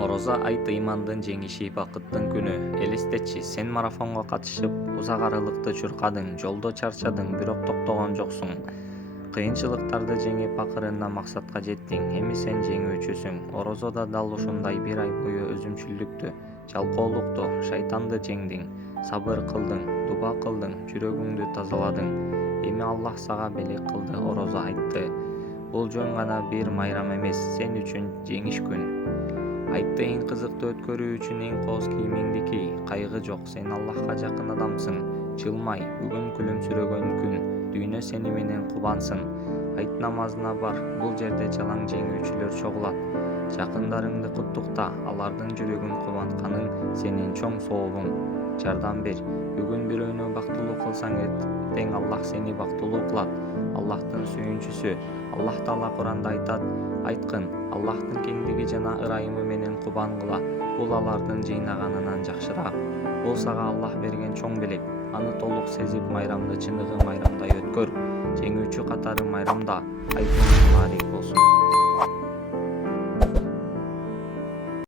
Орозо айт ыймандын жеңиши, бакыттын күнү. Элестетчи, сен марафонго катышып, узак аралыкты чуркадың, жолдо чарчадың, бирок токтогон жоксуң. Кыйынчылыктарды жеңип акырында максатка жеттиң. Эми сен жеңүүчүсүң. Орозодо дал ушундай бир ай бою өзүмчүлдүктү, жалкоолукту, шайтанды жеңдиң. Сабыр кылдың, дуба кылдың, жүрөгүңдү тазаладың. Эми Аллах сага белек кылды. Орозо айтты: бул жөн гана бир майрам эмес, сен үчүн жеңиш күн. Айтты эң кызыктуу өткөрүү үчүн эң кооз кийимиңди кий. Кайгы жок, сен Аллахка жакын адамсың. Жылмай, бүгүн күлүмсүрөгөн күн. Дүйнө сени менен кубансын. Айт намазына бар, бул жерде жалаң жеңүүчүлөр чогулат. Жакындарыңды куттукта, алардын жүрөгүн кубантканың сенин чоң сообуң. Жардам бер. Бүгүн бирөөнү бактылуу кылсаң, эртең Аллах сени бактылуу кылат. Аллахтын сүйүнчүсү Аллах Таала Куранда айтат: айткын, Аллахтын кеңдиги жана ырайымы менен кубангыла, бул алардын жыйнаганынан жакшыраак. Бул сага Аллах берген чоң белек. Аны толук сезип, майрамды чыныгы майрамдай өткөр. Жеңүүчү катары майрамда. Айткын